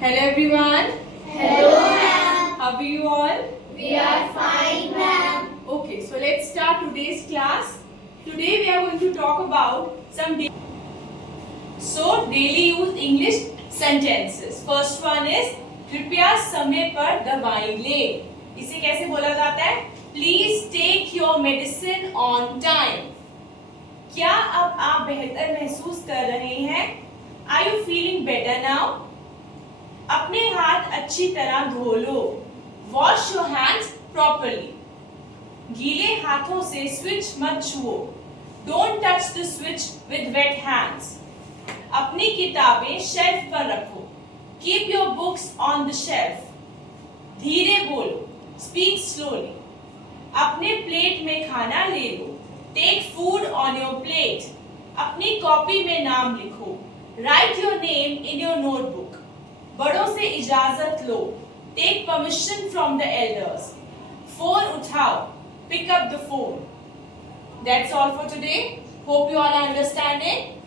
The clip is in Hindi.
Hello everyone. Hello, ma'am. How are you all? We are fine, ma'am. Okay, so let's start today's class. Today we are going to talk about some daily use English sentences. First one is कृपया समय पर दवाई ले. इसे कैसे बोला जाता है? Please take your medicine on time. क्या अब आप बेहतर महसूस कर रहे हैं? Are you feeling better now? अपने हाथ अच्छी तरह धो लो. Wash your hands properly. गीले हाथों से स्विच मत छुओ. Don't touch the switch with wet hands. अपनी किताबें शेल्फ पर रखो. Keep your books on the shelf. धीरे बोलो. Speak slowly. अपने प्लेट में खाना ले लो. Take food on your plate. अपनी कॉपी में नाम लिखो. Write your name in your notebook. बड़ों से इजाजत लो. Take permission from the elders. Phone उठाओ. Pick up the phone. That's all for today. Hope you all are understanding.